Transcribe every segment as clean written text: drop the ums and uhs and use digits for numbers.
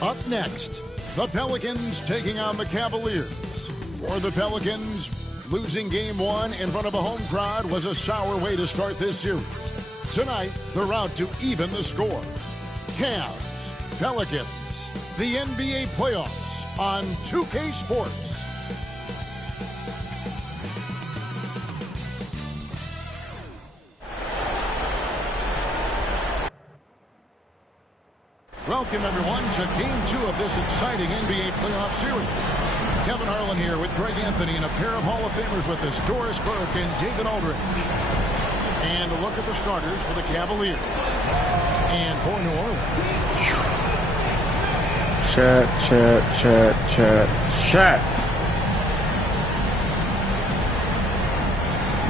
Up next, the Pelicans taking on the Cavaliers. For the Pelicans, losing game one in front of a home crowd was a sour way to start this series. Tonight, they're out to even the score. Cavs, Pelicans, the NBA playoffs on 2K Sports. Welcome, everyone, to Game 2 of this exciting NBA playoff series. Kevin Harlan here with Greg Anthony and a pair of Hall of Famers with us, Doris Burke and David Aldridge. And a look at the starters for the Cavaliers. And for New Orleans. Chat.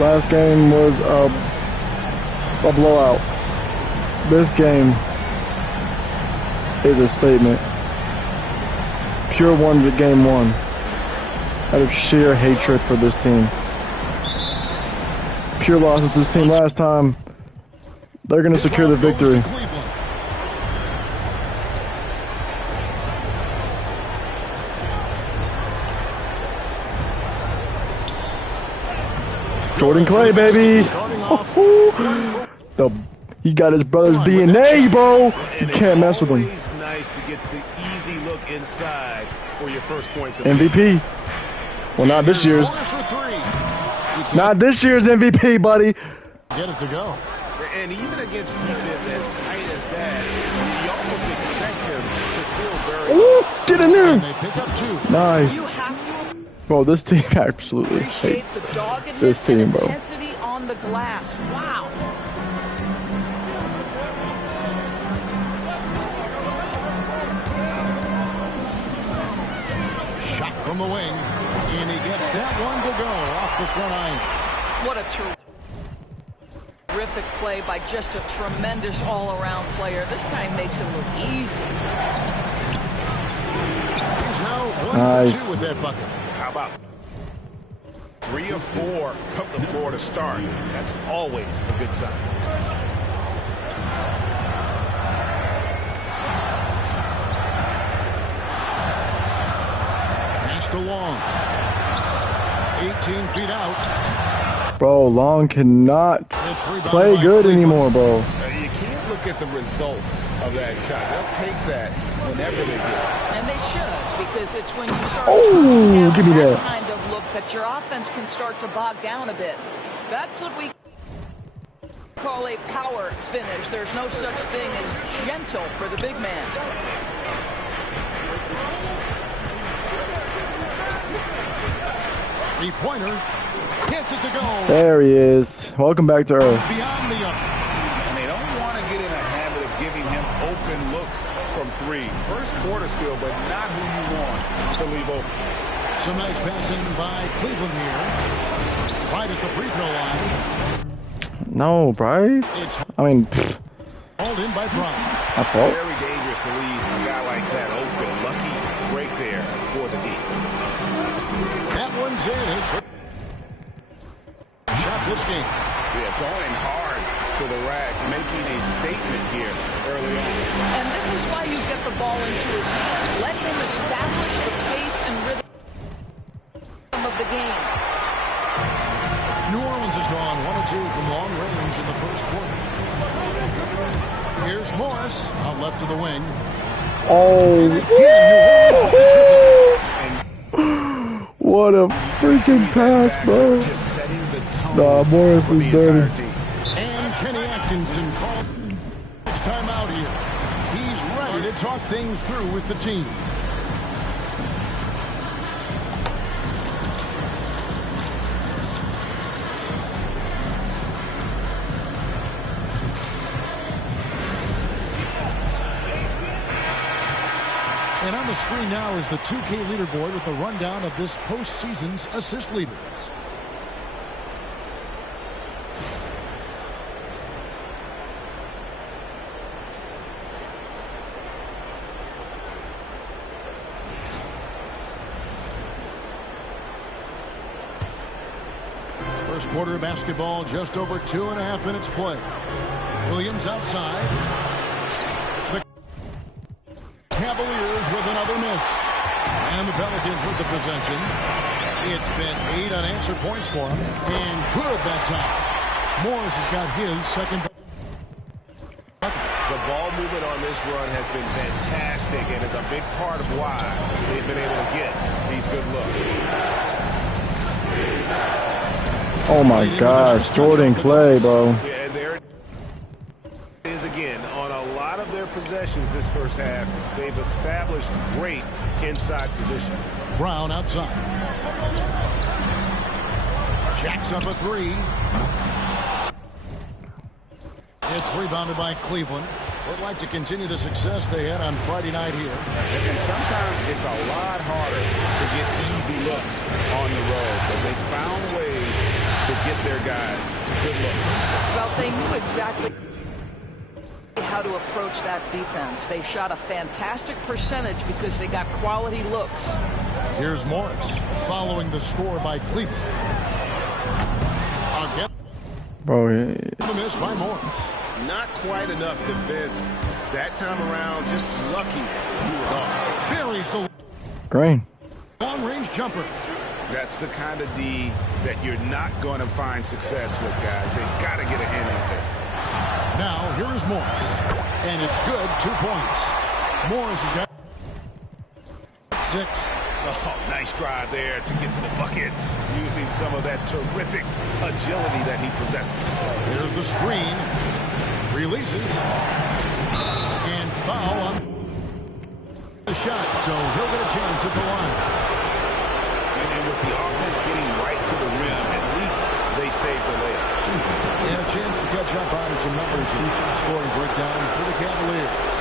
Last game was a blowout. This game is a statement. Pure one to game one. Out of sheer hatred for this team. Pure loss with this team last time. They're going to secure the victory. Jordan Clay, baby. He got his brother's DNA, bro. You can't mess with him. It's nice to get the easy look inside for your first points. MVP. Well, not this year's. Not this year's MVP, buddy. Get it to go. And even against defense as tight as that, you almost expect him to still bury. Ooh, get in there. And they pick up two. Nice. Bro, this team absolutely hates this team, bro. Intensity on the glass. Wow. Shot from the wing, and he gets that one to go off the front iron. What a terrific play by just a tremendous all-around player. This guy makes it look easy. He's now 1 for 2 with that bucket. How about 3 of 4 from the floor to start? That's always a good sign. Pass to Long. 18 feet out. Bro, Long cannot play good anymore, bro. You can't look at the result of that shot. They'll take that whenever they get. And they should, because it's when you start Oh, give me that kind of look that your offense can start to bog down a bit. That's what we call a power finish. There's no such thing as gentle for the big man. Three-pointer. Hits it to go. There he is. Welcome back to Earth. Beyond the arc. And they don't want to get in a habit of giving him open looks from 3. First quarter still, but not who you want to leave open. Some nice passing by Cleveland here. Right at the free throw line. No, Bryce. I mean, Hauled in by Brown. I thought. Very dangerous to leave a guy like that open. Lucky break there for the D. That one's in. His shot this game. Yeah, going hard to the rack, making a statement here early on. And this is why you get the ball into his hands. Let him establish the pace and rhythm of the game. New Orleans has gone 1 of 2 from long range in the first quarter. Here's Morris out left of the wing. Oh. What a freaking pass, bro. Nah, Morris is dirty. And Kenny Atkinson calls timeout here. He's ready to talk things through with the team. And on the screen now is the 2K leaderboard with a rundown of this postseason's assist leaders. First quarter of basketball, just over 2.5 minutes play. Williams outside. The Cavaliers with another miss. And the Pelicans with the possession. It's been 8 unanswered points for him. And good that time. Morris has got his second. The ball movement on this run has been fantastic and is a big part of why they've been able to get these good looks. Oh my gosh, Jordan Clay, bro. Yeah, and there it is again. On a lot of their possessions this first half, they've established great inside position. Brown outside. Jacks up a 3. It's rebounded by Cleveland. Would like to continue the success they had on Friday night here. And sometimes it's a lot harder to get easy looks on the road, but they found ways to get their guys good looks. Well, they knew exactly how to approach that defense. They shot a fantastic percentage because they got quality looks. Here's Morris following the score by Cleveland. Again. Bro, The miss by Morris. Not quite enough defense that time around. Just lucky he was off. Buries the Green. long-range jumper. That's the kind of D that you're not going to find success with, guys. They got to get a hand in the face. Now, here is Morris. And it's good, 2 points. Morris has got 6. Oh, nice drive there to get to the bucket using some of that terrific agility that he possesses. Here's the screen. Releases. And foul on the shot, so he'll get a chance at the line. And with the offense getting right to the rim, at least they saved the layup. And a chance to catch up on some numbers here. Scoring breakdown for the Cavaliers.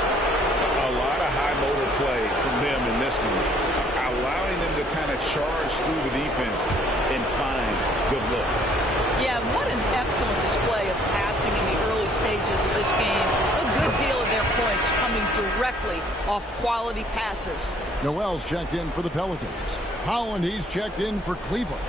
A lot of high motor play from them in this one, allowing them to kind of charge through the defense and find good looks. Yeah, what an excellent display of passing in the early stages of this game. A good deal of their points coming directly off quality passes. Noel's checked in for the Pelicans. Holland, he's checked in for Cleveland.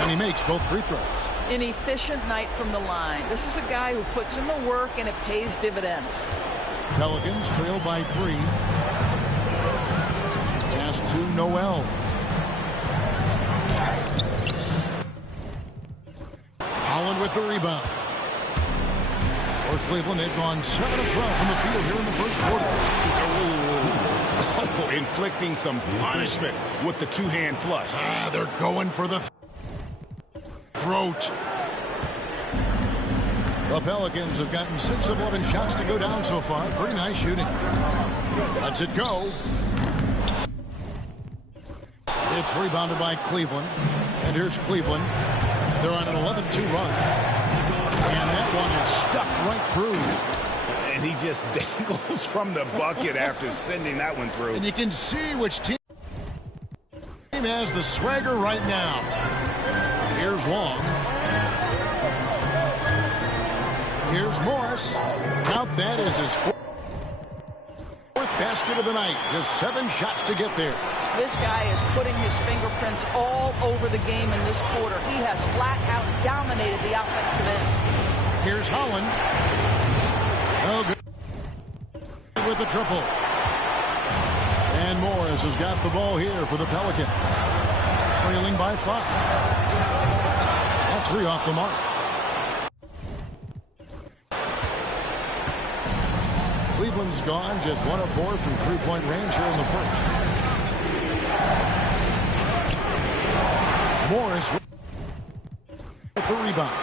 And he makes both free throws. An efficient night from the line. This is a guy who puts in the work and it pays dividends. Pelicans trail by 3. Pass to Noel. Holland with the rebound. For Cleveland, they've gone 7 of 12 from the field here in the first quarter. Oh, inflicting some punishment with the two-hand flush. They're going for the throat. The Pelicans have gotten 6 of 11 shots to go down so far. Pretty nice shooting. Lets it go. It's rebounded by Cleveland. And here's Cleveland. They're on an 11-2 run. And that one is stuffed right through. And he just dangles from the bucket after sending that one through. And you can see which team has the swagger right now. Here's Long. Here's Morris. Count that as his 4th basket of the night. Just 7 shots to get there. This guy is putting his fingerprints all over the game in this quarter. He has flat out dominated the offensive end. Here's Holland. Oh, good with the triple. And Morris has got the ball here for the Pelicans. Trailing by 5. That 3 off the mark. Cleveland's gone just 1 of 4 from 3-point range here in the first. Morris with the rebound.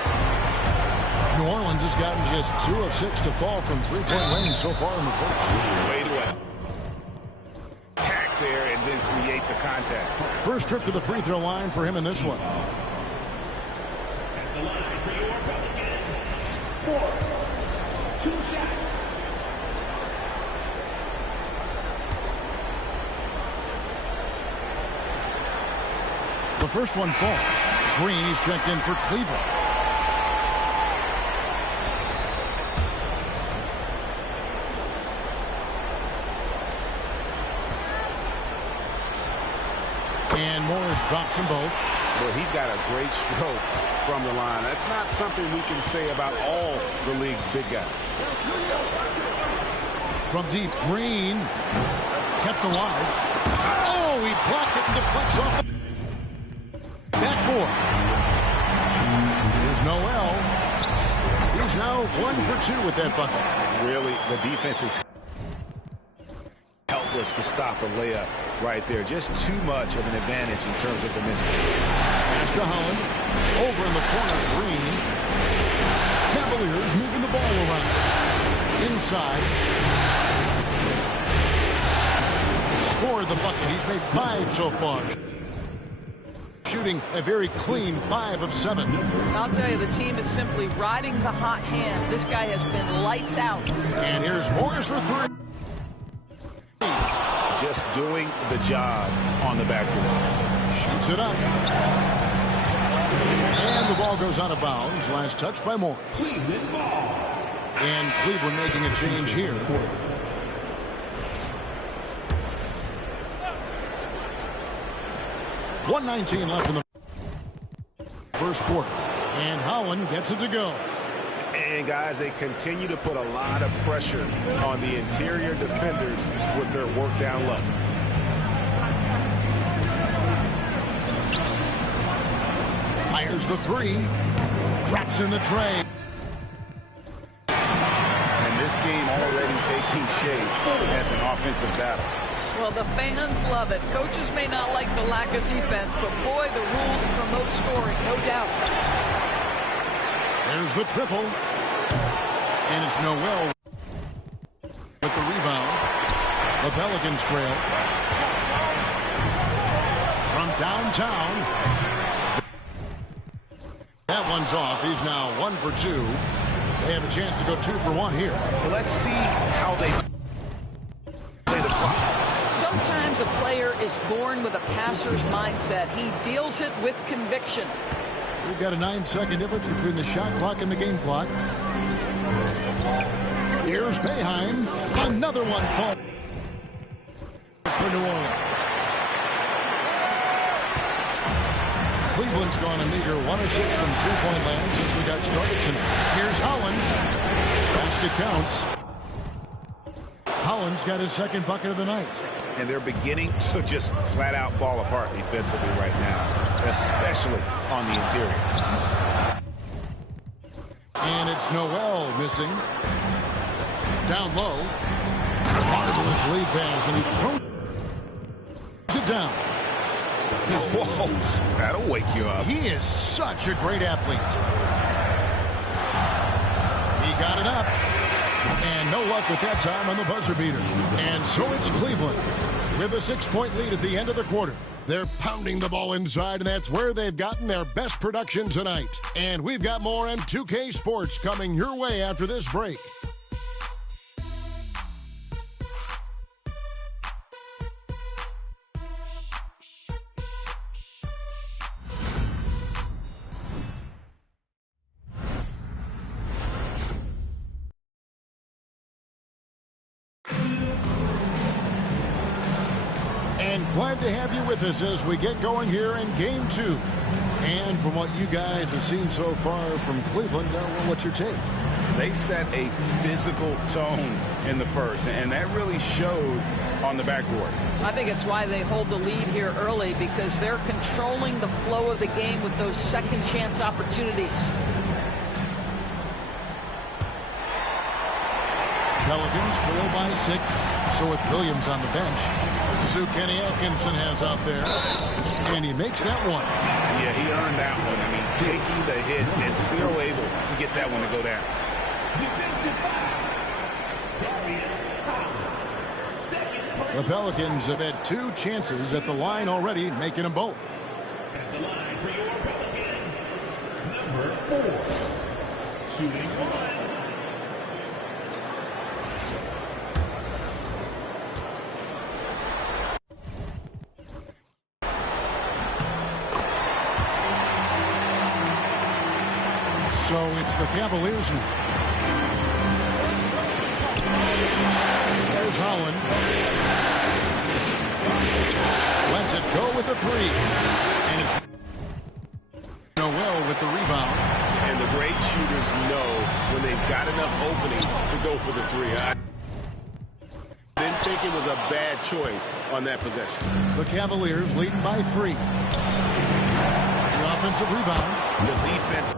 New Orleans has gotten just 2 of 6 to fall from 3-point range so far in the first. Way to attack there and then create the contact. First trip to the free throw line for him in this one. At the line for your Pelicans, 4, 2 shots. The first one falls. Green is checked in for Cleveland. And Morris drops them both. Well, he's got a great stroke from the line. That's not something we can say about all the league's big guys. From deep, Green kept alive. Oh, he blocked it and deflects off the backboard. Here's Noel. He's now 1 for 2 with that bucket. Really, the defense is helpless to stop a layup right there. Just too much of an advantage in terms of the mismatch. Pass to Holland. Over in the corner, Green. Cavaliers moving the ball around. Inside. Scored the bucket. He's made 5 so far. Shooting a very clean 5 of 7. I'll tell you, the team is simply riding the hot hand. This guy has been lights out. And here's Morris for 3. Just doing the job on the backboard. Shoots it up. And the ball goes out of bounds. Last touch by Morris. Cleveland ball. And Cleveland making a change here. .119 left in the first quarter. And Holland gets it to go. And, guys, they continue to put a lot of pressure on the interior defenders with their work down low. Fires the 3. Drops in the tray. And this game already taking shape as an offensive battle. Well, the fans love it. Coaches may not like the lack of defense, but boy, the rules promote scoring, no doubt. There's the triple. And it's Noel with the rebound. The Pelicans trail. From downtown. That one's off. He's now 1 for 2. They have a chance to go 2 for 1 here. Well, let's see how they play the clock. Sometimes a player is born with a passer's mindset. He deals it with conviction. We've got a 9-second difference between the shot clock and the game clock. Here's Boeheim. Another one falls for New Orleans. Cleveland's gone a meager 1 of 6 from three-point land since we got started tonight. Here's Holland. Basket counts. Holland's got his second bucket of the night. And they're beginning to just flat out fall apart defensively right now, especially on the interior. And it's Noel missing. Down low. Marvelous lead pass, and he throws it down. Whoa, that'll wake you up. He is such a great athlete. He got it up. And no luck with that time on the buzzer beater. And so it's Cleveland with a 6-point lead at the end of the quarter. They're pounding the ball inside, and that's where they've gotten their best production tonight. And we've got more on 2K Sports coming your way after this break. Glad to have you with us as we get going here in Game 2. And from what you guys have seen so far from Cleveland, what's your take? They set a physical tone in the first, and that really showed on the backboard. I think it's why they hold the lead here early, because they're controlling the flow of the game with those second chance opportunities. Pelicans trail by 6. So with Williams on the bench, this is who Kenny Atkinson has out there. And he makes that one. Yeah, he earned that one. I mean, taking the hit and still able to get that one to go down. The Pelicans have had 2 chances at the line already, making them both. At the line for your Pelicans, number 4, shooting 1. So it's the Cavaliers now. There's Holland. Lets it go with the the three. And it's Noel with the rebound. And the great shooters know when they've got enough opening to go for the three. I didn't think it was a bad choice on that possession. The Cavaliers leading by 3. The offensive rebound. The defense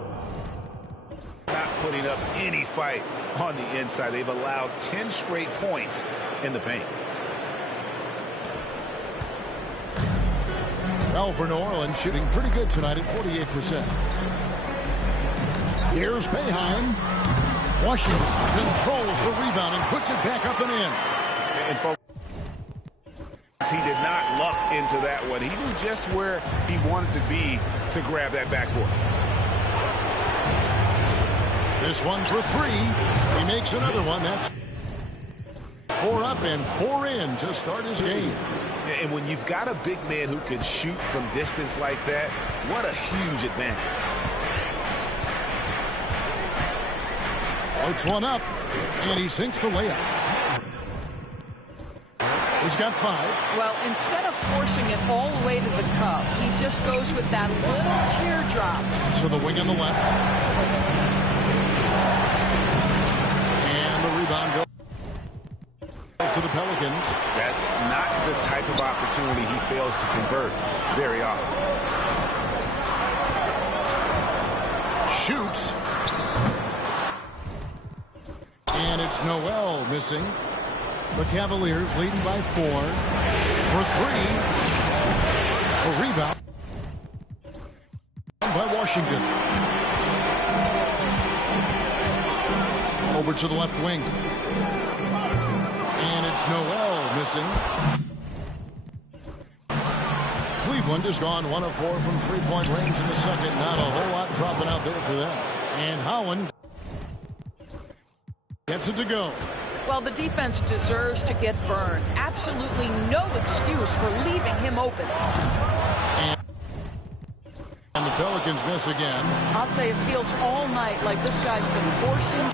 not putting up any fight on the inside. They've allowed 10 straight points in the paint. Well, for New Orleans, shooting pretty good tonight at 48%. Here's Boeheim. Washington controls the rebound and puts it back up and in. And folks, he did not luck into that one. He knew just where he wanted to be to grab that backboard. This one for 3. He makes another one. That's 4 up and 4 in to start his game. And when you've got a big man who can shoot from distance like that, what a huge advantage. Floats one up, and he sinks the layup. He's got 5. Well, instead of forcing it all the way to the cup, he just goes with that little teardrop. So the wing on the left. And the rebound goes to the Pelicans. That's not the type of opportunity he fails to convert very often. Shoots. And it's Noel missing. The Cavaliers leading by 4. For 3. A rebound by Washington. Over to the left wing. And it's Noel missing. Cleveland has gone 1 of 4 from three-point range in the second. Not a whole lot dropping out there for them. And Howland gets it to go. Well, the defense deserves to get burned. Absolutely no excuse for leaving him open. And the Pelicans miss again. I'll tell you, it feels all night like this guy's been forcing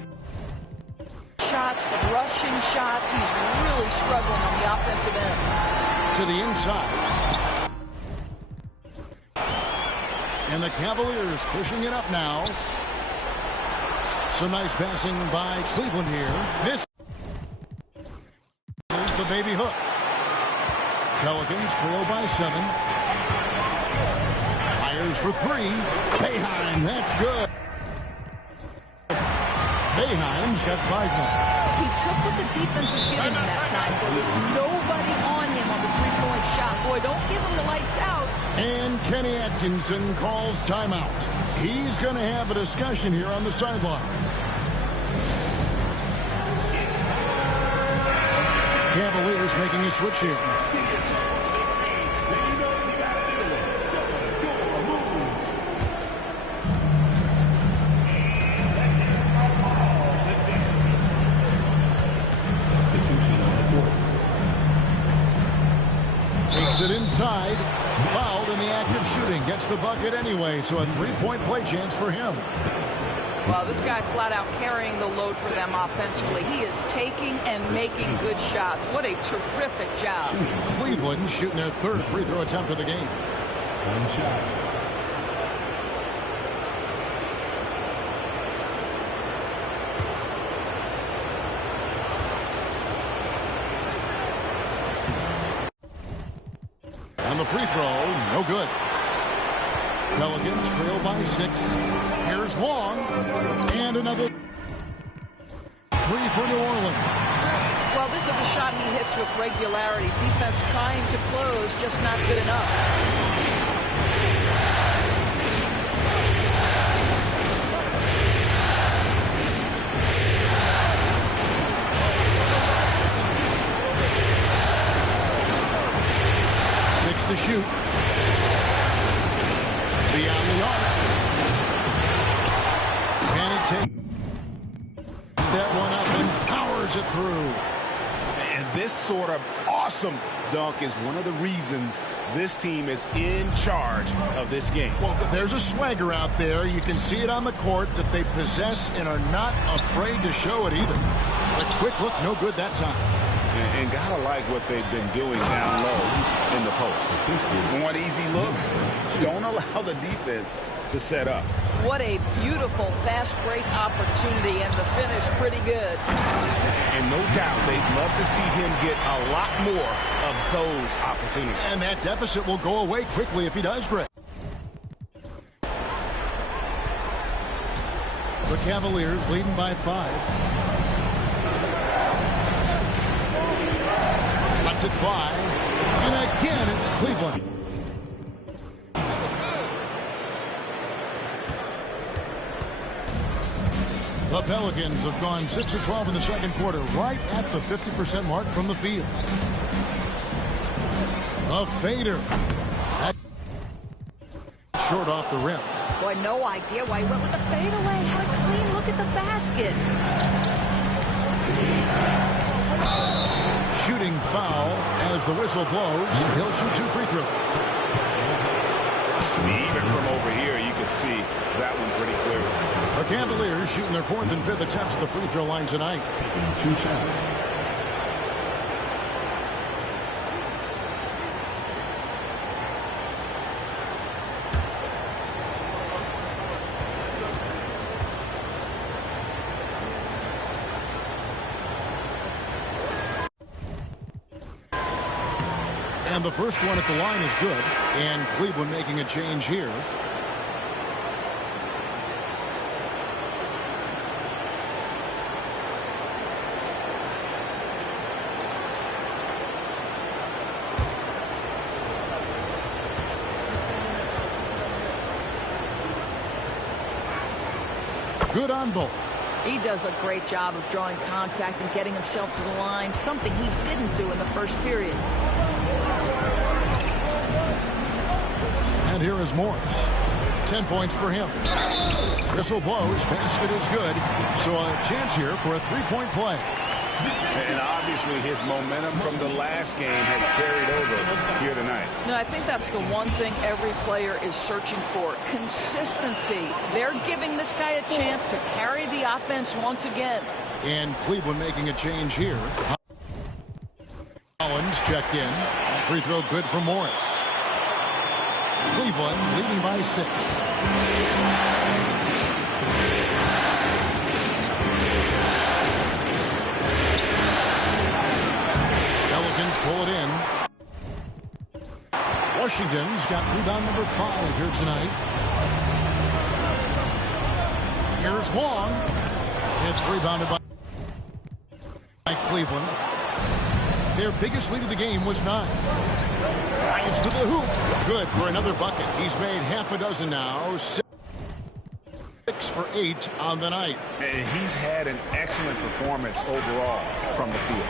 shots, rushing shots. He's really struggling on the offensive end. To the inside. And the Cavaliers pushing it up now. Some nice passing by Cleveland here. This is the baby hook. Pelicans trail by 7. Fires for 3. Boeheim, that's good. Boeheim's got 5 now. He took what the defense was giving him that time. There was nobody on him on the three-point shot. Boy, don't give him the lights out. And Kenny Atkinson calls timeout. He's going to have a discussion here on the sideline. Cavaliers making a switch here. Takes it inside. Fouled in the act of shooting. Gets the bucket anyway, so a three-point play chance for him. Well, this guy flat out carrying the load for them offensively. He is taking and making good shots. What a terrific job. Cleveland shooting their 3rd free throw attempt of the game. One shot. On the free throw, no good. Pelicans trail by 6. Here's Long. And another 3 for New Orleans. Well, this is a shot he hits with regularity. Defense trying to close, just not good enough. To shoot. Beyond the arc. Can he takes that one up and powers it through. And this sort of awesome dunk is one of the reasons this team is in charge of this game. Well, there's a swagger out there. You can see it on the court that they possess and are not afraid to show it either. The quick look, no good that time. And gotta like what they've been doing down low in the post. Want easy looks? Don't allow the defense to set up. What a beautiful fast break opportunity, and the finish pretty good. And no doubt they'd love to see him get a lot more of those opportunities. And that deficit will go away quickly if he does, Greg. The Cavaliers leading by 5. Lets it fly. And again, it's Cleveland. The Pelicans have gone 6 of 12 in the second quarter, right at the 50% mark from the field. A fader. Short off the rim. Boy, no idea why he went with the fadeaway. Had a clean look at the basket. Shooting foul as the whistle blows. He'll shoot 2 free throws. Even from over here, you can see that one pretty clearly. The Cavaliers shooting their 4th and 5th attempts at the free throw line tonight. 2 shots. And the first one at the line is good. And Cleveland making a change here. Good on both. He does a great job of drawing contact and getting himself to the line, something he didn't do in the first period. And here is Morris. 10 points for him. Whistle blows. Basket is good. So a chance here for a 3-point play. And obviously his momentum from the last game has carried over here tonight. No, I think that's the one thing every player is searching for. Consistency. They're giving this guy a chance to carry the offense once again. And Cleveland making a change here. Collins checked in. Free throw good for Morris. Cleveland leading by 6. Pelicans pull it in. Washington's got rebound number 5 here tonight. Here's Long. It's rebounded by Cleveland. Their biggest lead of the game was 9. Drives to the hoop. Good for another bucket. He's made half a dozen now. 6 for 8 on the night. And he's had an excellent performance overall from the field.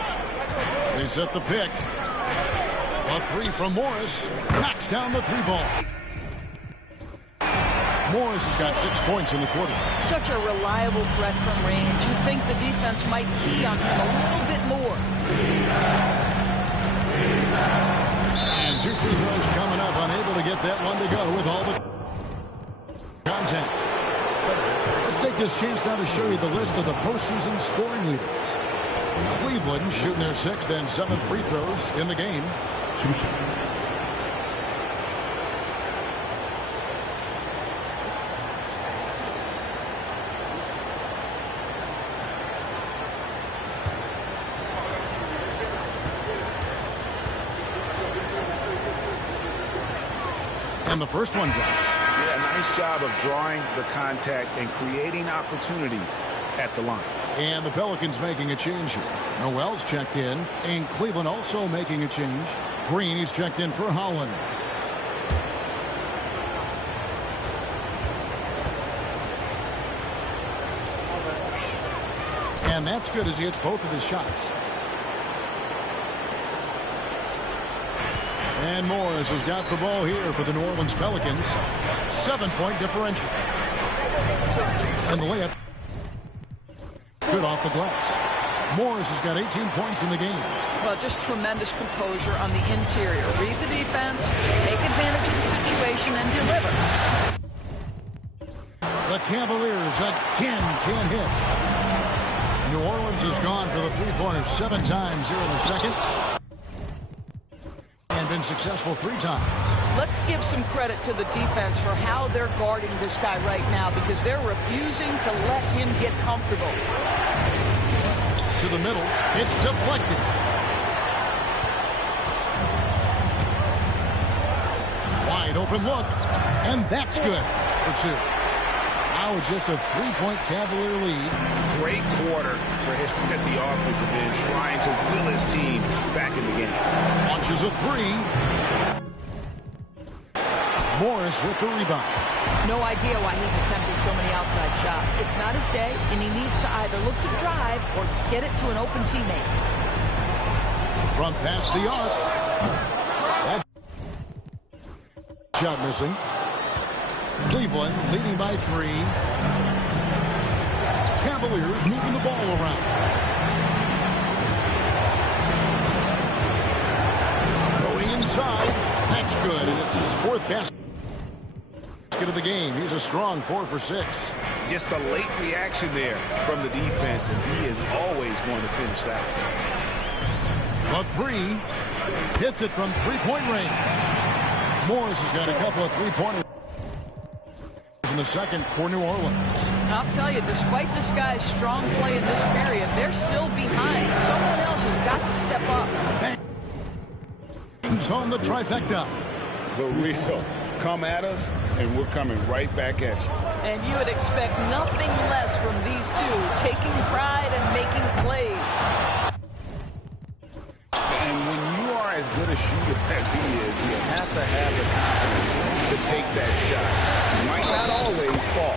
They set the pick. A 3 from Morris. Knocks down the 3-ball. Morris has got 6 points in the quarter. Such a reliable threat from range. You'd think the defense might key on him a little bit more. And 2 free throws coming up. Unable to get that one to go with all the contact. Let's take this chance now to show you the list of the postseason scoring leaders. Cleveland shooting their 6th and 7th free throws in the game. 2 shots. And the first one drops. Yeah, nice job of drawing the contact and creating opportunities at the line. And the Pelicans making a change here. Noel's checked in, and Cleveland also making a change. Green is checked in for Holland. And that's good as he hits both of his shots. And Morris has got the ball here for the New Orleans Pelicans. 7-point differential. And the layup good off the glass. Morris has got 18 points in the game. Well, just tremendous composure on the interior. Read the defense, take advantage of the situation, and deliver. The Cavaliers again can't hit. New Orleans has gone for the three-pointer 7 times here in the second and been successful 3 times. Let's give some credit to the defense for how they're guarding this guy right now, because they're refusing to let him get comfortable. To the middle, it's deflected. Wide open look, and that's good for 2. Now it's just a 3-point Cavalier lead. Great quarter for him at the offensive end, trying to will his team back in the game. Launches a 3. Morris with the rebound. No idea why he's attempting so many outside shots. It's not his day, and he needs to either look to drive or get it to an open teammate. From past the arc. That shot missing. Cleveland leading by 3. Cavaliers moving the ball around. Going inside. That's good, and it's his 4th basket of the game. He's a strong 4 for 6. Just a late reaction there from the defense, and he is always going to finish that. The 3. Hits it from 3-point range. Morris has got a couple of 3-pointers in the second for New Orleans. I'll tell you, despite this guy's strong play in this period, they're still behind. Someone else has got to step up. Bangs home the trifecta. The real come at us, and we're coming right back at you. And you would expect nothing less from these two, taking pride and making plays. And when you are as good a shooter as he is, you have to have the confidence to take that shot. You might not always fall.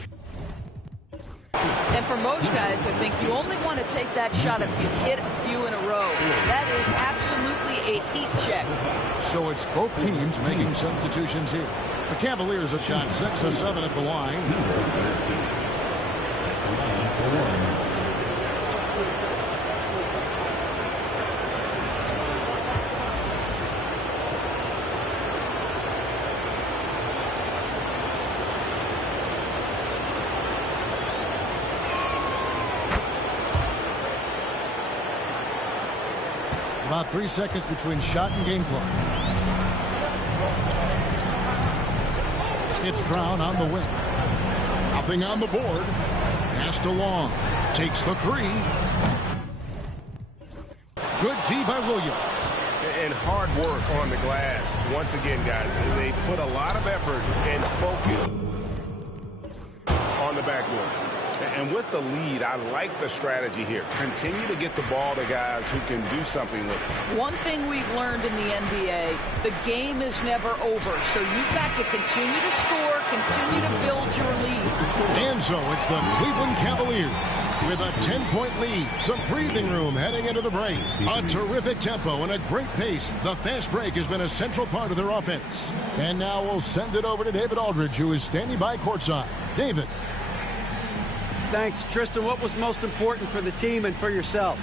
And for most guys, I think you only want to take that shot if you've hit a few in a row. That is absolutely a heat check. So it's both teams making substitutions here. The Cavaliers have shot 6 of 7 at the line. About 3 seconds between shot and game clock. It's Brown on the wing. Nothing on the board. Passed along. Takes the 3. Good D by Williams. And hard work on the glass. Once again, guys, they put a lot of effort and focus on the backboard. And with the lead, I like the strategy here. Continue to get the ball to guys who can do something with it. One thing we've learned in the NBA, the game is never over. So you've got to continue to score, continue to build your lead. And so it's the Cleveland Cavaliers with a 10-point lead. Some breathing room heading into the break. A terrific tempo and a great pace. The fast break has been a central part of their offense. And now we'll send it over to David Aldridge, who is standing by courtside. David. Thanks, Tristan. What was most important for the team and for yourself?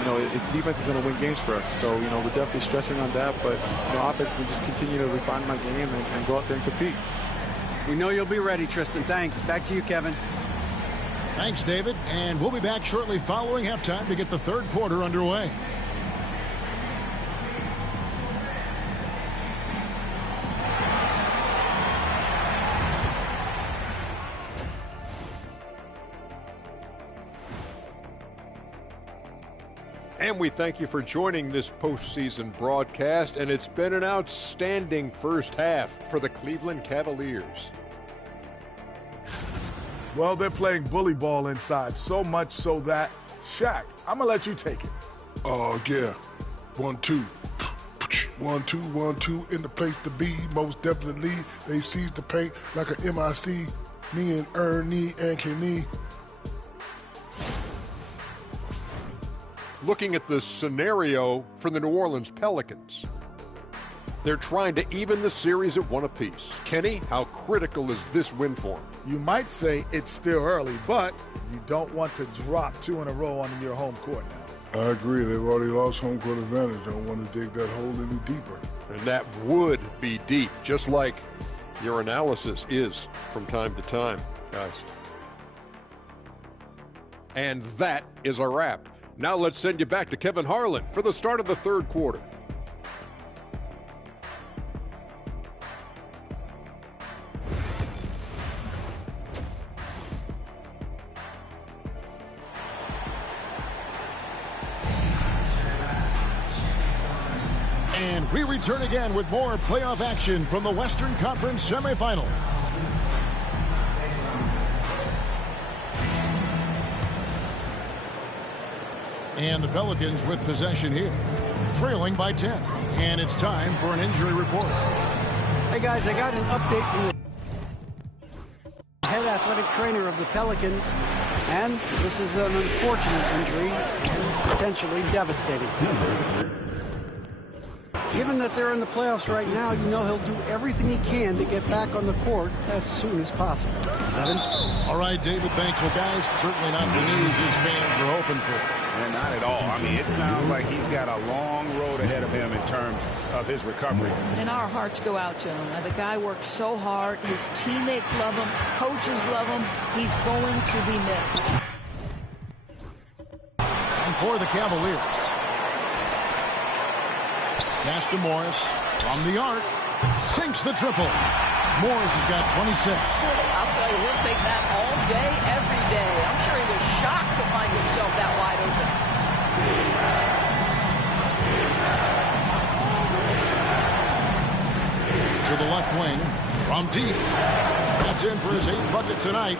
You know, it's defense is going to win games for us. So, you know, we're definitely stressing on that. But, you know, offensively, just continue to refine my game and go out there and compete. We know you'll be ready, Tristan. Thanks. Back to you, Kevin. Thanks, David. And we'll be back shortly following halftime to get the third quarter underway. And we thank you for joining this postseason broadcast, and it's been an outstanding first half for the Cleveland Cavaliers. Well, they're playing bully ball inside, so much so that, Shaq, I'm going to let you take it. Oh, yeah. 1-2. 1-2, 1-2, in the place to be, most definitely. They seize the paint like a MIC. Me and Ernie and Kenny. Looking at the scenario for the New Orleans Pelicans. They're trying to even the series at 1 apiece. Kenny, how critical is this win for them? You might say it's still early, but you don't want to drop 2 in a row on your home court now. I agree. They've already lost home court advantage. Don't want to dig that hole any deeper. And that would be deep, just like your analysis is from time to time, guys. And that is a wrap. Now let's send you back to Kevin Harlan for the start of the third quarter. And we return again with more playoff action from the Western Conference semifinals. And the Pelicans with possession here, trailing by 10. And it's time for an injury report. Hey guys, I got an update from the head athletic trainer of the Pelicans, and this is an unfortunate injury and potentially devastating. Given that they're in the playoffs right now, you know he'll do everything he can to get back on the court as soon as possible. Evan? All right, David, thanks. Well, guys, certainly not the news his fans were hoping for. And not at all. I mean, it sounds like he's got a long road ahead of him in terms of his recovery. And our hearts go out to him. The guy works so hard. His teammates love him. Coaches love him. He's going to be missed. And for the Cavaliers, pass to Morris from the arc, sinks the triple. Morris has got 26. I'll tell you, he'll take that all day, every day. I'm sure he was shocked to find himself that wide open. To the left wing, from deep. That's in for his 8th bucket tonight.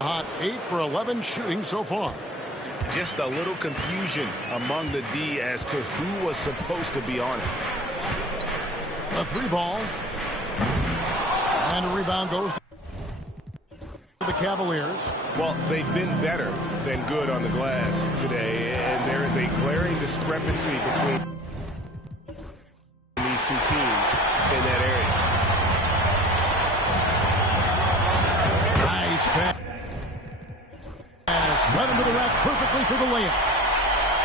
Hot 8 for 11 shooting so far. Just a little confusion among the D as to who was supposed to be on it. A 3-ball. And a rebound goes to the Cavaliers. Well, they've been better than good on the glass today, and there is a glaring discrepancy between these two teams in that area. Nice pass. Led him to the rack perfectly for the layup.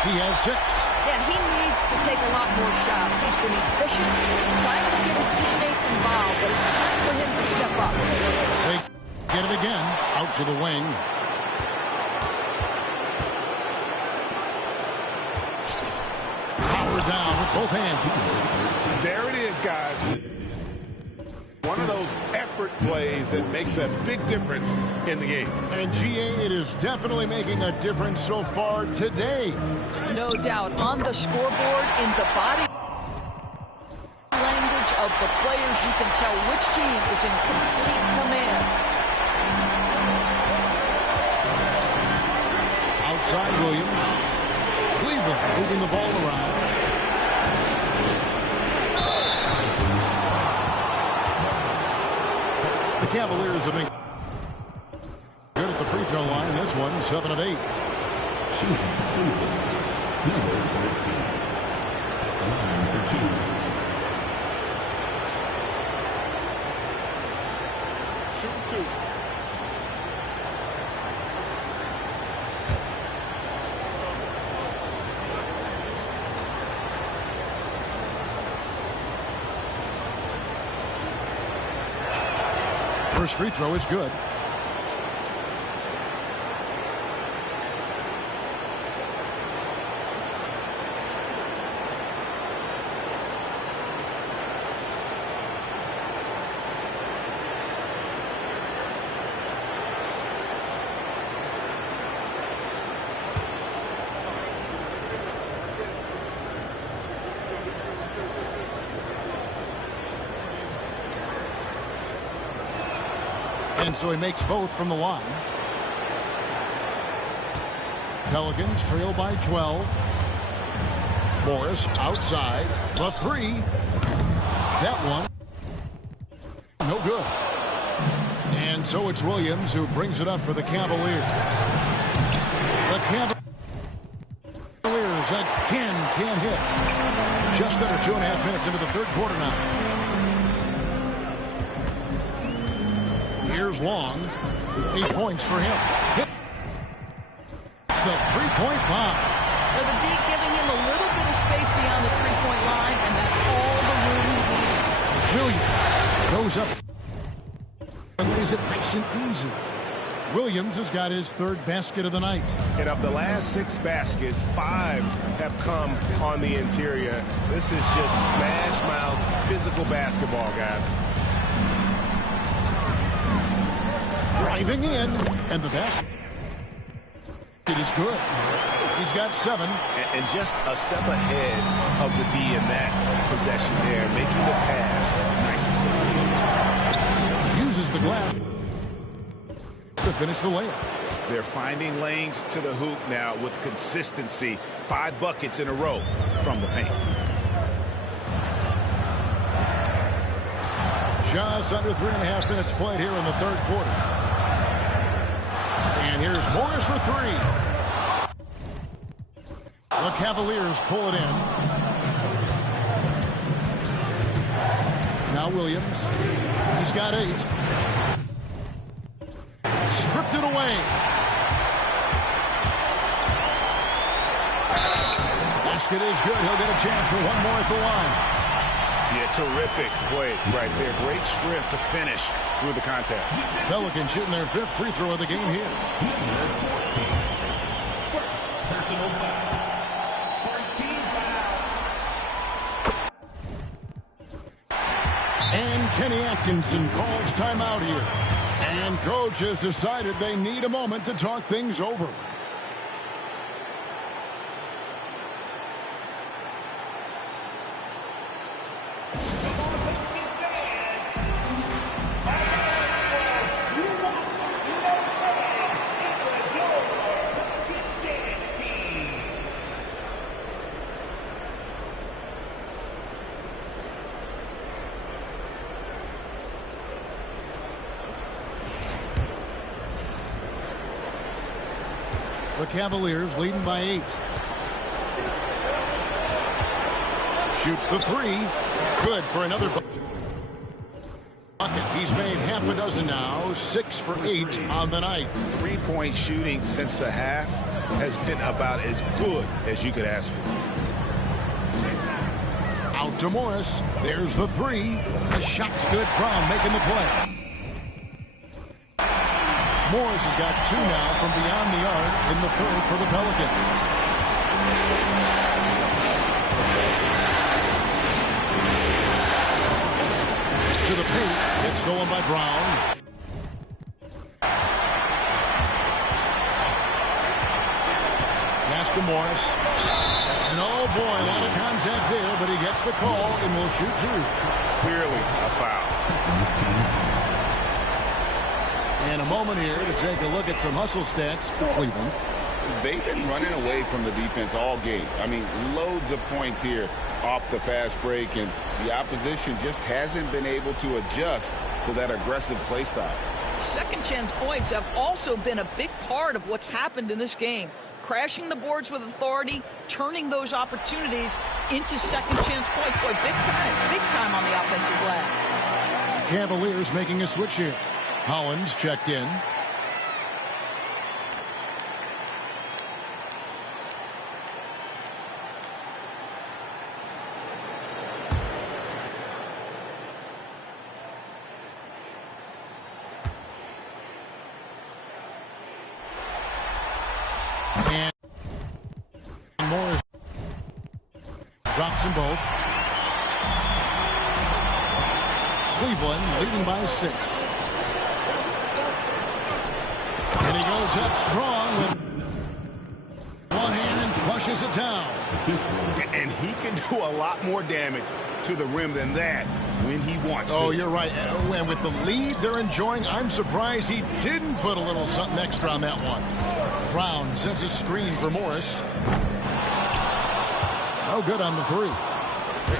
He has 6. Yeah, he needs to take a lot more shots. He's been efficient, trying to get his teammates involved, but it's time for him to step up. They get it again, out to the wing. Power down with both hands. There it is, guys. One of those effort plays that makes a big difference in the game. And GA, it is definitely making a difference so far today. No doubt. On the scoreboard, in the body language of the players, you can tell which team is in complete command. Outside Williams. Cleveland moving the ball around. The Cavaliers have been good at the free throw line. This one, 7 of 8. Number 13. Line for 2. Shooting 2. First free throw is good. And so he makes both from the line. Pelicans trail by 12. Morris outside. The 3. That one. No good. And so it's Williams who brings it up for the Cavaliers. The Cavaliers again can't hit. Just under 2.5 minutes into the third quarter now. Here's Long. 8 points for him. It's the three-point bomb. Well, the D giving him a little bit of space beyond the three-point line, and that's all the room he needs. Williams goes up and lays it nice and easy. Williams has got his third basket of the night. And of the last 6 baskets, 5 have come on the interior. This is just smash mouth physical basketball, guys. Driving in, and the basket is good. He's got 7. And just a step ahead of the D in that possession there, making the pass nice and simple. Uses the glass to finish the layup. They're finding lanes to the hoop now with consistency. 5 buckets in a row from the paint. Just under 3.5 minutes played here in the third quarter. And here's Morris for 3. The Cavaliers pull it in. Now Williams. He's got 8. Stripped it away. Basket is good. He'll get a chance for one more at the line. Yeah, terrific play right there. Great strength to finish through the contact. Pelicans shooting their 5th free throw of the game here. Personal foul. First team foul. And Kenny Atkinson calls timeout here. And coach has decided they need a moment to talk things over. The Cavaliers leading by 8. Shoots the 3. Good for another bucket. He's made half a dozen now. 6 for 8 on the night. 3-point shooting since the half has been about as good as you could ask for. Out to Morris. There's the 3. The shot's good. Brown making the play. Morris has got 2 now from beyond the arc in the third for the Pelicans. To the paint. It's stolen by Brown. Pass to Morris. And oh boy, a lot of contact there, but he gets the call and will shoot 2. Clearly a foul. And a moment here to take a look at some hustle stats for Cleveland. They've been running away from the defense all game. I mean, loads of points here off the fast break, and the opposition just hasn't been able to adjust to that aggressive play style. Second chance points have also been a big part of what's happened in this game. Crashing the boards with authority, turning those opportunities into second chance points. Boy, big time on the offensive glass. Cavaliers making a switch here. Hollins checked in. And Morris drops them both. Cleveland leading by 6. And he goes up strong with one hand and flushes it down. And he can do a lot more damage to the rim than that when he wants to. Oh, you're right. And with the lead they're enjoying, I'm surprised he didn't put a little something extra on that one. Brown sets a screen for Morris. Oh, good on the 3.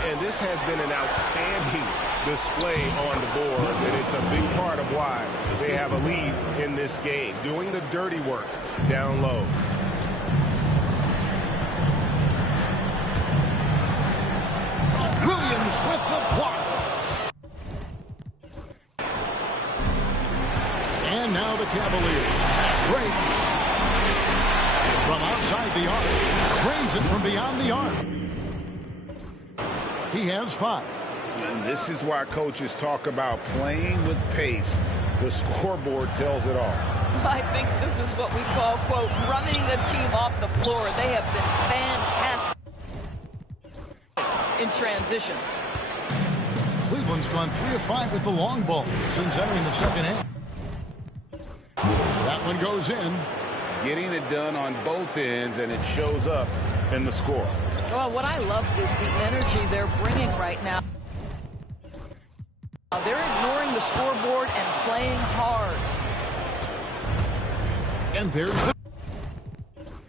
And this has been an outstanding display on the boards, and it's a big part of why they have a lead in this game, doing the dirty work down low. Williams with the block. And now the Cavaliers. Fast break. From outside the arc. Drains it from beyond the arc. He has 5. And this is why coaches talk about playing with pace. The scoreboard tells it all. I think this is what we call, quote, running a team off the floor. They have been fantastic in transition. Cleveland's gone 3 of 5 with the long ball since entering the second half. That one goes in. Getting it done on both ends, and it shows up in the score. Well, what I love is the energy they're bringing right now. They're ignoring the scoreboard and playing hard. And there's the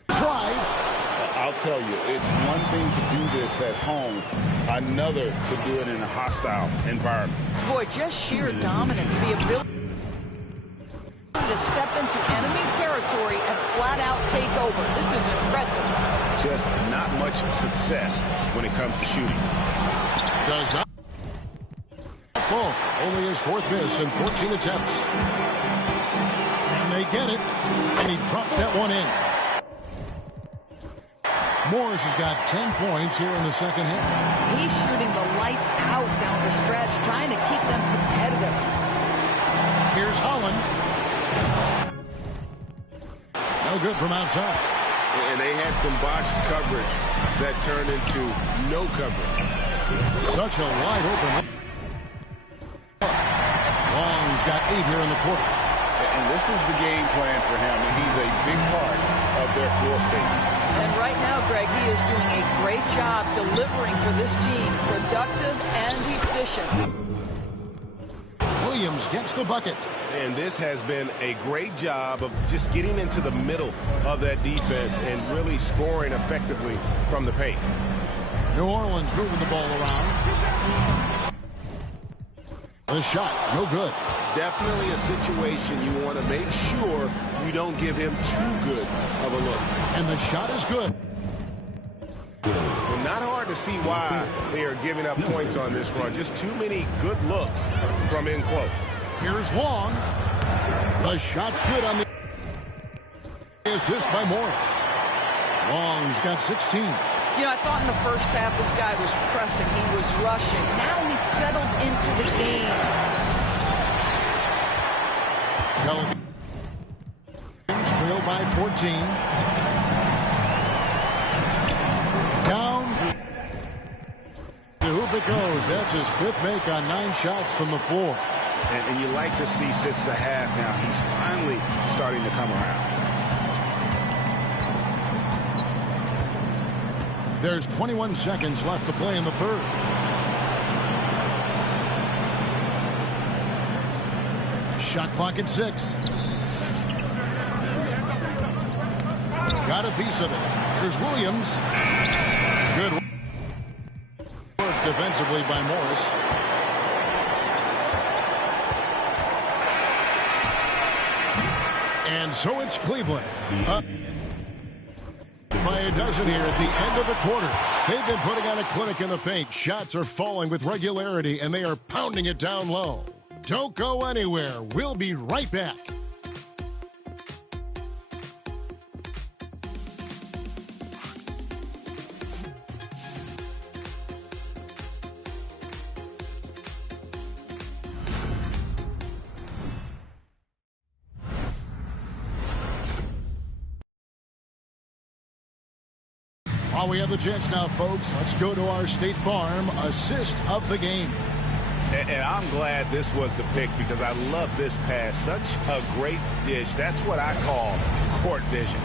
drive. I'll tell you, it's one thing to do this at home, another to do it in a hostile environment. Boy, just sheer dominance, the ability to step into enemy territory and flat out take over. This is impressive. Just not much success when it comes to shooting. Does not fall. Only his 4th miss in 14 attempts. And they get it. And he drops that one in. Morris has got 10 points here in the second half. He's shooting the lights out down the stretch, trying to keep them competitive. Here's Holland. No good from outside. And they had some botched coverage that turned into no coverage. Such a wide open. Long's got 8 here in the quarter. And this is the game plan for him. He's a big part of their floor spacing. And right now, Greg, he is doing a great job delivering for this team, productive and efficient. Williams gets the bucket. And this has been a great job of just getting into the middle of that defense and really scoring effectively from the paint. New Orleans moving the ball around. The shot, no good. Definitely a situation you want to make sure you don't give him too good of a look. And the shot is good. Well, not hard to see why they are giving up points on this run. Just too many good looks from in close. Here's Long. The shot's good on the assist by Morris. Long's got 16. You know, I thought in the first half this guy was pressing. He was rushing. Now he's settled into the game. Pelicans trail by 14. Down the hoop it goes. That's his 5th make on 9 shots from the floor. And you like to see since the half now, he's finally starting to come around. There's 21 seconds left to play in the 3rd. Shot clock at 6. Got a piece of it. Here's Williams. Good work defensively by Morris. And so it's Cleveland. By a dozen here at the end of the quarter. They've been putting on a clinic in the paint. Shots are falling with regularity, and they are pounding it down low. Don't go anywhere. We'll be right back. While we have the chance now, folks, let's go to our State Farm assist of the game. And I'm glad this was the pick because I love this pass. Such a great dish. That's what I call court vision.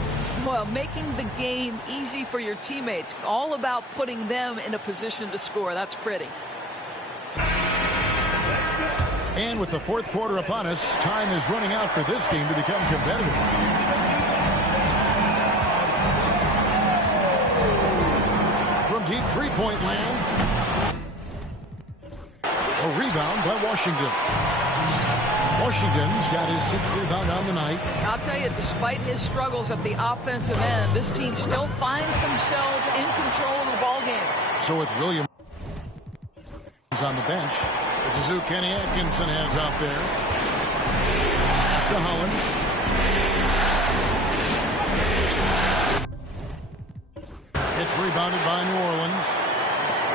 Well, making the game easy for your teammates. All about putting them in a position to score. That's pretty. And with the 4th quarter upon us, time is running out for this game to become competitive. From deep 3-point land. A rebound by Washington. Washington's got his 6th rebound on the night. I'll tell you, despite his struggles at the offensive end, this team still finds themselves in control of the ball game. So with Williams on the bench, this is who Kenny Atkinson has out there. Pass to Holland. It's rebounded by New Orleans.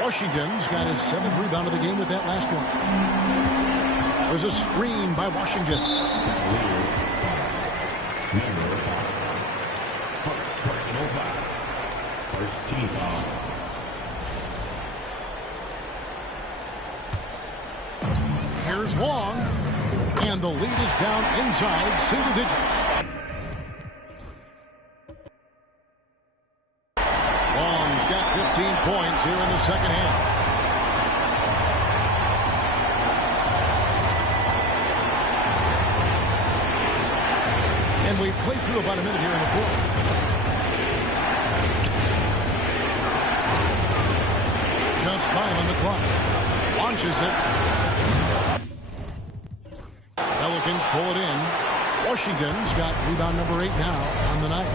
Washington's got his 7th rebound of the game with that last one. There's a screen by Washington. Number 5. Personal foul. First team foul. Here's Long, and the lead is down inside single digits. Long's got 15 points here in the second half. And we've played through about a minute here in the fourth. Just 5 on the clock. Launches it. Pelicans pull it in. Washington's got rebound number 8 now on the night.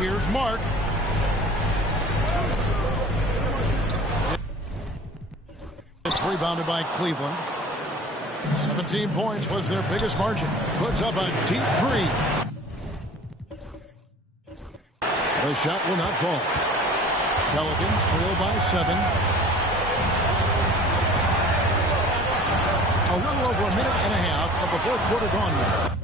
Here's Mark. It's rebounded by Cleveland. 17 points was their biggest margin. Puts up a deep 3. The shot will not fall. Pelicans trail by 7. A little over a minute and a half of the fourth quarter gone now.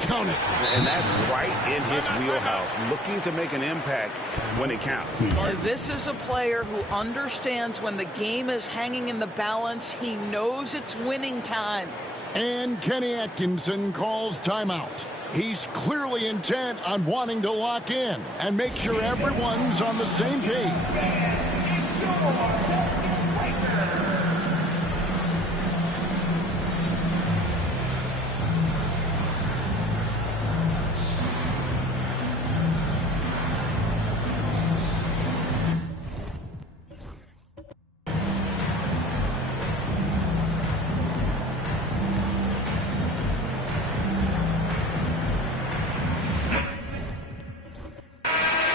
Count it. And that's right in his wheelhouse, looking to make an impact when it counts. This is a player who understands when the game is hanging in the balance. He knows it's winning time. And Kenny Atkinson calls timeout. He's clearly intent on wanting to lock in and make sure everyone's on the same page.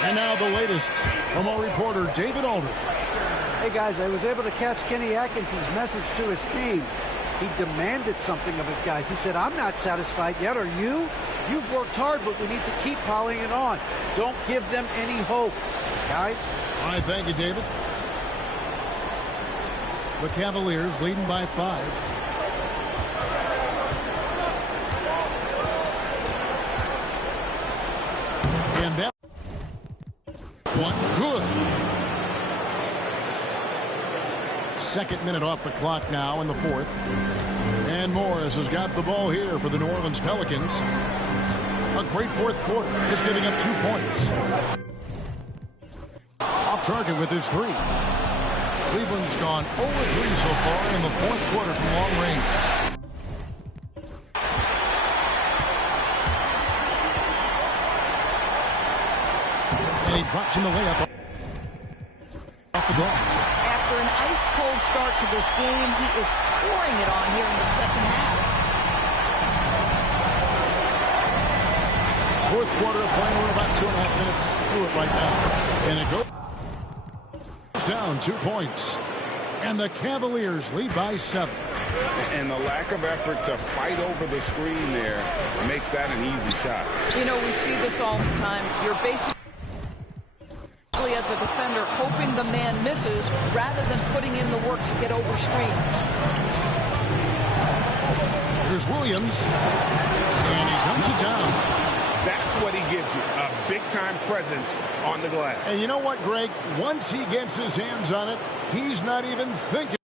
And now the latest from our reporter, David Aldridge. Hey, guys, I was able to catch Kenny Atkinson's message to his team. He demanded something of his guys. He said, I'm not satisfied yet. Are you? You've worked hard, but we need to keep piling it on. Don't give them any hope. Guys? All right, thank you, David. The Cavaliers leading by 5. And that one good. Second minute off the clock now in the fourth. And Morris has got the ball here for the New Orleans Pelicans. A great fourth quarter, just giving up 2 points. Off target with his 3. Cleveland's gone 0-3 so far in the fourth quarter from long range. And he drops in the layup off the glass. After an ice-cold start to this game, he is pouring it on here in the second half. Fourth quarter of play, we're about 2.5 minutes through it right now. And it goes down 2 points. And the Cavaliers lead by 7. And the lack of effort to fight over the screen there makes that an easy shot. You know, we see this all the time. You're basically, as a defender, hoping the man misses rather than putting in the work to get over screens. Here's Williams. And he dumps it down. That's what he gives you, a big-time presence on the glass. And you know what, Greg? Once he gets his hands on it, he's not even thinking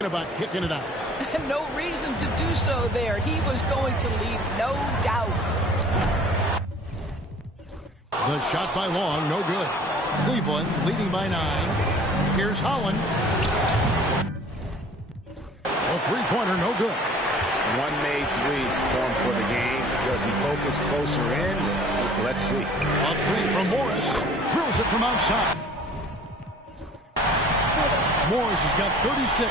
about kicking it out. No reason to do so there. He was going to leave, no doubt. The shot by Long, no good. Cleveland leading by 9. Here's Holland. A three-pointer, no good. One made 3 for him for the game. Does he focus closer in? Let's see. A 3 from Morris. Drills it from outside. Morris has got 36.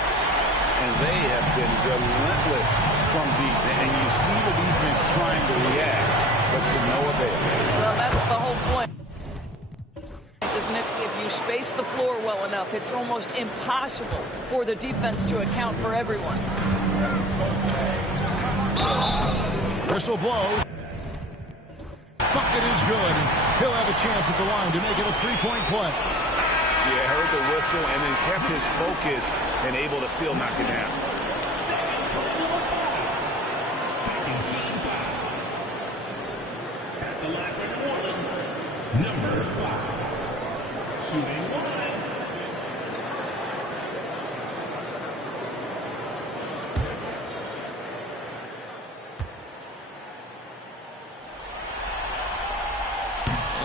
And they have been relentless from deep. And you see the defense trying to react, but to no avail. Well, that's the whole point, isn't it? If you space the floor well enough, it's almost impossible for the defense to account for everyone. Whistle blows. Bucket is good. He'll have a chance at the line to make it a 3-point play. Yeah, heard the whistle and then kept his focus and able to still knock it down. Second team foul. At the line for New Orleans, number 5. Shooting 1.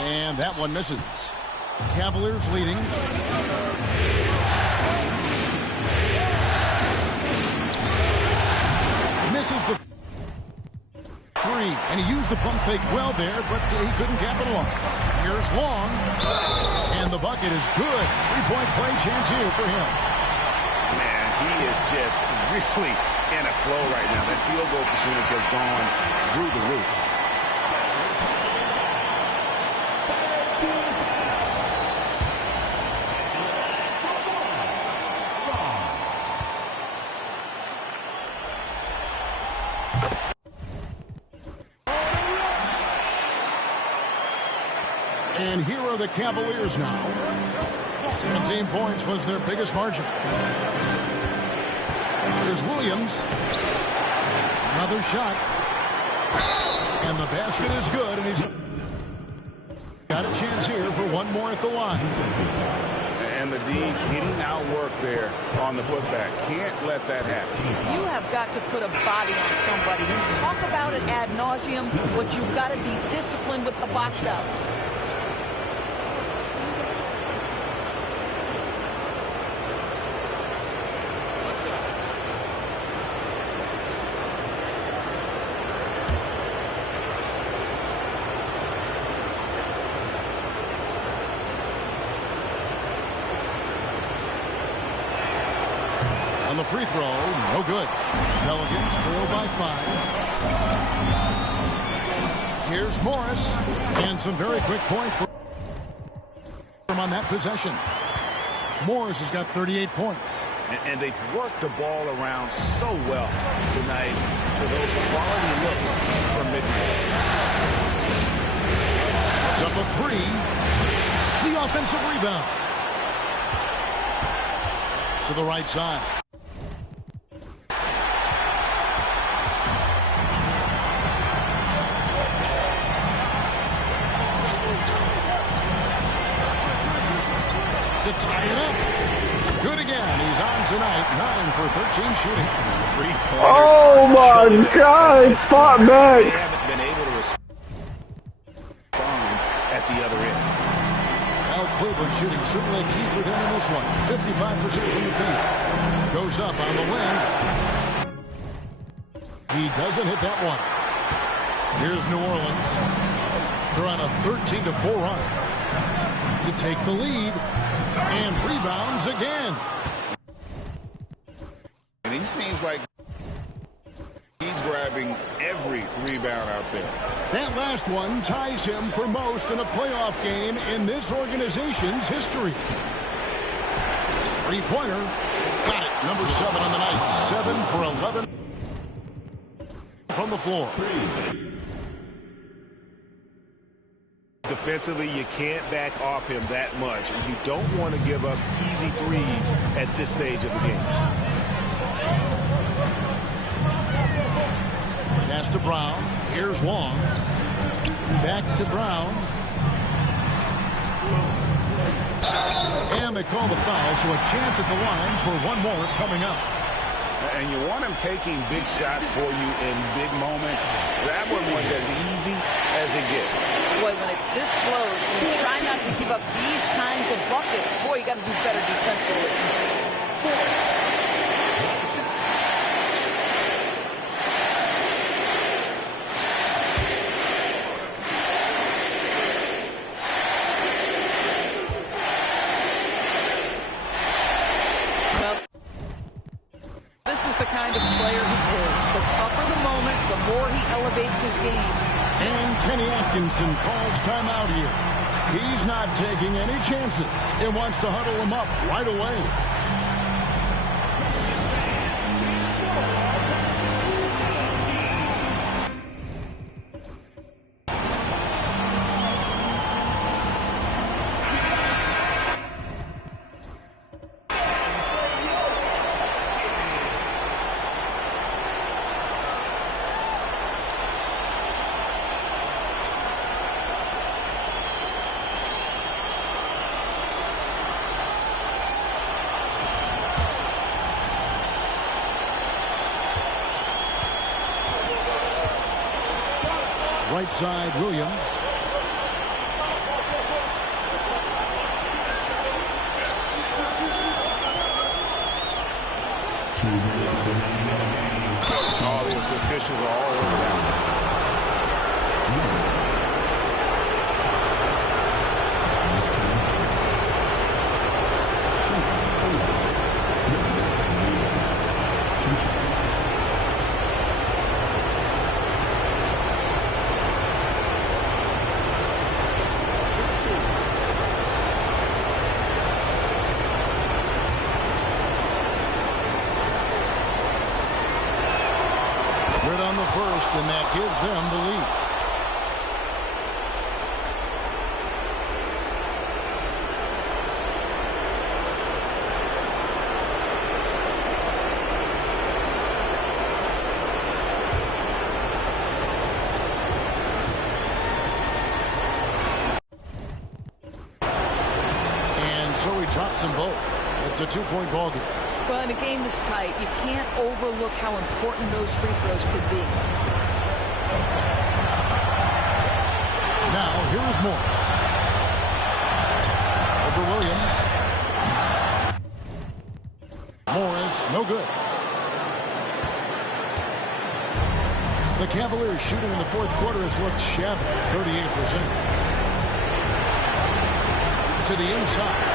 And that one misses. Cavaliers leading. Misses the three, and he used the pump fake well there, but he couldn't capitalize. Here's Long, and the bucket is good. Three-point play chance here for him. Man, he is just really in a flow right now. That field goal percentage has gone through the roof. And here are the Cavaliers now. 17 points was their biggest margin. There's Williams. Another shot. And the basket is good, and he's got a chance here for one more at the line. And the D getting outworked there on the putback. Can't let that happen. You have got to put a body on somebody. You talk about it ad nauseum, but you've got to be disciplined with the box outs. On the free throw, no good. Pelicans trail by 5. Here's Morris, and some very quick points for him on that possession. Morris has got 38 points. And they've worked the ball around so well tonight for those quality looks from mid-range. It's up a 3. The offensive rebound. To the right side. To tie it up. Good again. He's on tonight. 9 for 13 shooting. 3-pointers. Oh my God! He fought back. They haven't been able to respond at the other end. Al Cleveland shooting certainly key for them in this one. 55% from the field. Goes up on the wing. He doesn't hit that one. Here's New Orleans. They're on a 13-4 run to take the lead. And rebounds again. And he seems like he's grabbing every rebound out there. That last one ties him for most in a playoff game in this organization's history. Three-pointer. Got it. Number 7 on the night. 7 for 11 from the floor. Defensively, you can't back off him that much. And you don't want to give up easy threes at this stage of the game. Pass to Brown. Here's Long. Back to Brown. And they call the foul, so a chance at the line for one more coming up. And you want him taking big shots for you in big moments. That one was as easy as it gets. Boy, when it's this close, and you try not to give up these kinds of buckets, boy, you got to do better defensively. Well, this is the kind of player he is. The tougher the moment, the more he elevates his game. And Kenny Atkinson calls timeout here. He's not taking any chances and wants to huddle him up right away. right side, Williams. Oh, the officials are all over that. First, and that gives them the lead. And so he drops them both. It's a two-point ball game. Well, in a game this tight, you can't overlook how important those free throws could be. Now, here is Morris. Over Williams. Morris, no good. The Cavaliers shooting in the fourth quarter has looked shabby, 38%. To the inside.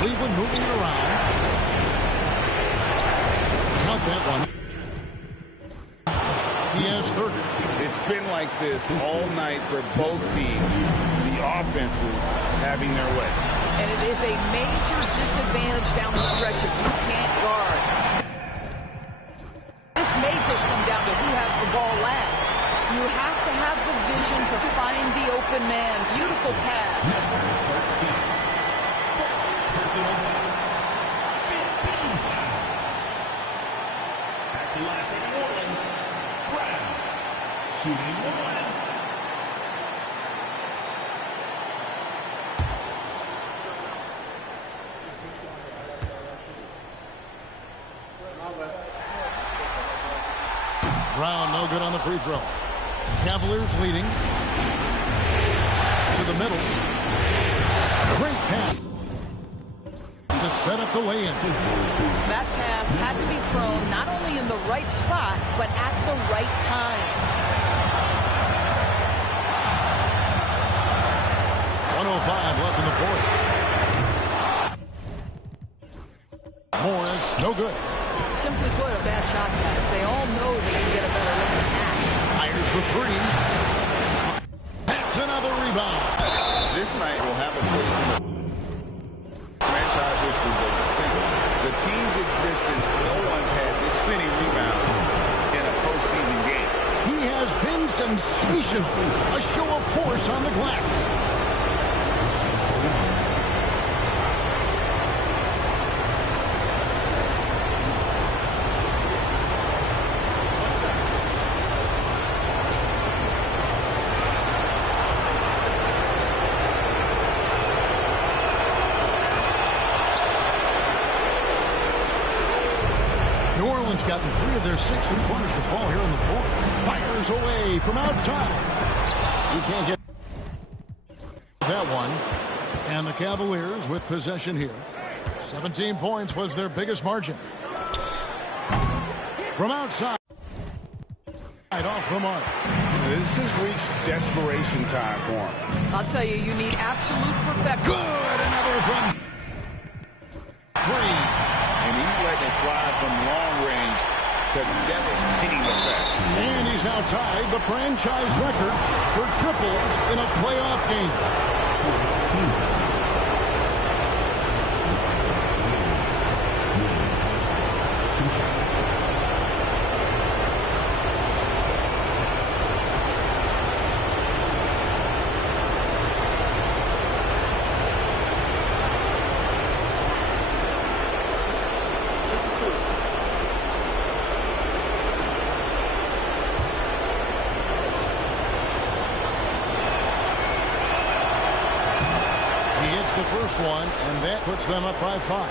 Cleveland moving it around. Count that one. He has 30. It's been like this all night for both teams. The offenses having their way. And it is a major disadvantage down the stretch if you can't guard. This may just come down to who has the ball last. You have to have the vision to find the open man. Beautiful pass. Shooting one. Brown, no good on the free throw. Cavaliers leading. To the middle. Great pass. To set up the lay-in. That pass had to be thrown not only in the right spot, but at the right time. 1:05 left in the fourth. Morris, no good. Simply put, a bad shot pass. They all know they can get a better look at that. Fires the three. That's another rebound. This night will have a place in the franchise history book. Since the team's existence, no one's had this many rebounds in a postseason game. He has been sensational. A show of force on the glass. Gotten 3 of their 6 three-pointers to fall here in the fourth. Fires away from outside. You can't get that one. And the Cavaliers with possession here. 17 points was their biggest margin. From outside. Off the mark. This has reached desperation time for him. I'll tell you, you need absolute perfection. Good. Another from 3. And he's letting it fly from long range to devastating effect. And he's now tied the franchise record for triples in a playoff game. The first one, and that puts them up by 5.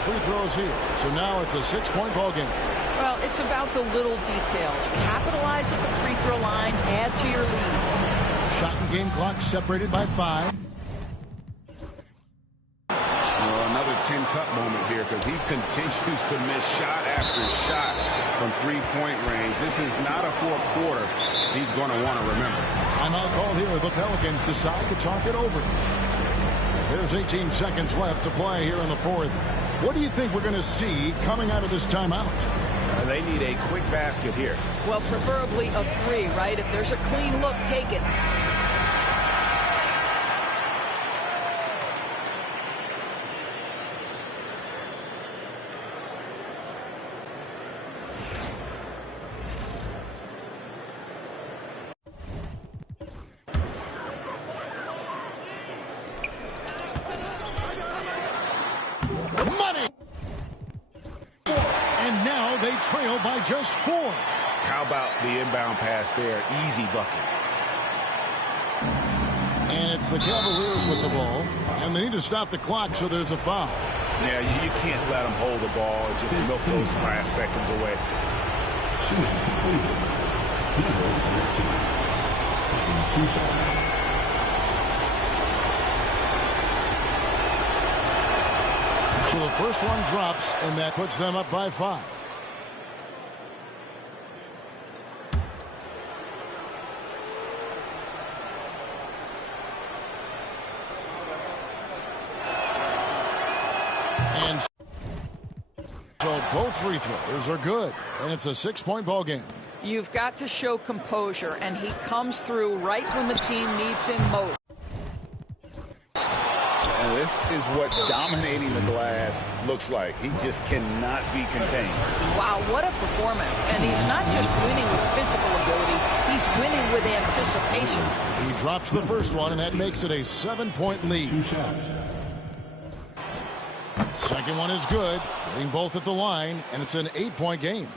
free throws here. So now it's a 6-point ball game. Well, it's about the little details. Capitalize at the free throw line. Add to your lead. Shot and game clock separated by 5. Well, another 10-cut moment here because he continues to miss shot after shot from three-point range. This is not a fourth quarter he's going to want to remember. Timeout called here. The Pelicans decide to talk it over. There's 18 seconds left to play here in the fourth. What do you think we're going to see coming out of this timeout? They need a quick basket here. Well, preferably a 3, right? If there's a clean look, take it. Trail by just 4. How about the inbound pass there? Easy bucket. And it's the Cavaliers with the ball. And they need to stop the clock, so there's a foul. Yeah, you can't let them hold the ball and just milk those last seconds away. So the first one drops, and that puts them up by 5. And so both free throws are good, and it's a 6-point ball game. You've got to show composure, and he comes through right when the team needs him most. And this is what dominating the glass looks like. He just cannot be contained. Wow, what a performance. And he's not just winning with physical ability, he's winning with anticipation. He drops the first one, and that makes it a 7-point lead. Second one is good, getting both at the line, and it's an 8-point game.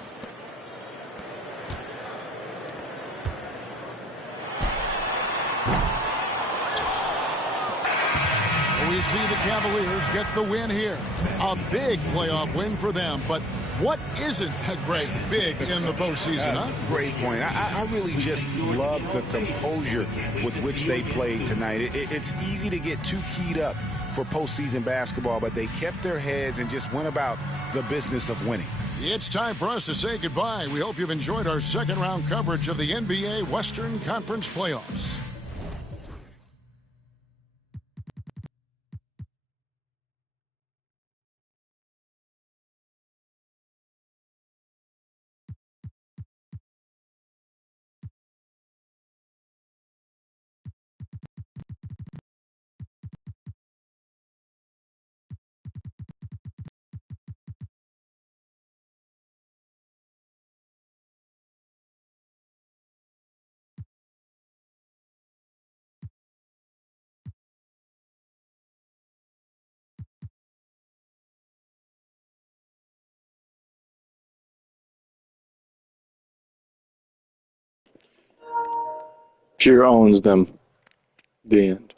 We see the Cavaliers get the win here. A big playoff win for them, but what isn't a great big in the postseason, huh? Great point. I really just love the composure with which they played tonight. It's easy to get too keyed up for postseason basketball, but they kept their heads and just went about the business of winning. It's time for us to say goodbye. We hope you've enjoyed our second-round coverage of the NBA Western Conference Playoffs. Pure owns them. The end.